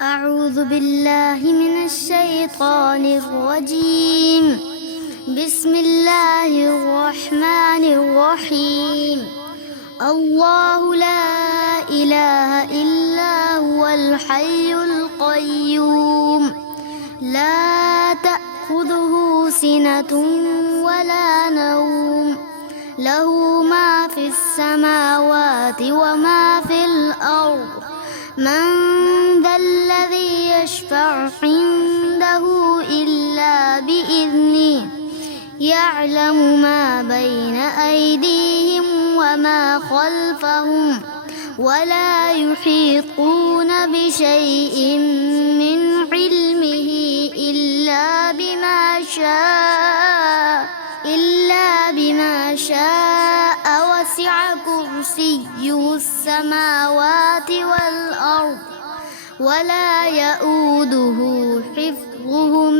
أعوذ بالله من الشيطان الرجيم. بسم الله الرحمن الرحيم. الله لا إله إلا هو الحي القيوم لا تأخذه سنة ولا نوم له ما في السماوات وما في الأرض من ذا الذي يشفع عنده إلا بإذنه يعلم ما بين أيديهم وما خلفهم ولا يحيطون بشيء من علمه إلا بما شاء وسع كرسيه السماوات والأرض ولا يؤوده حفظهما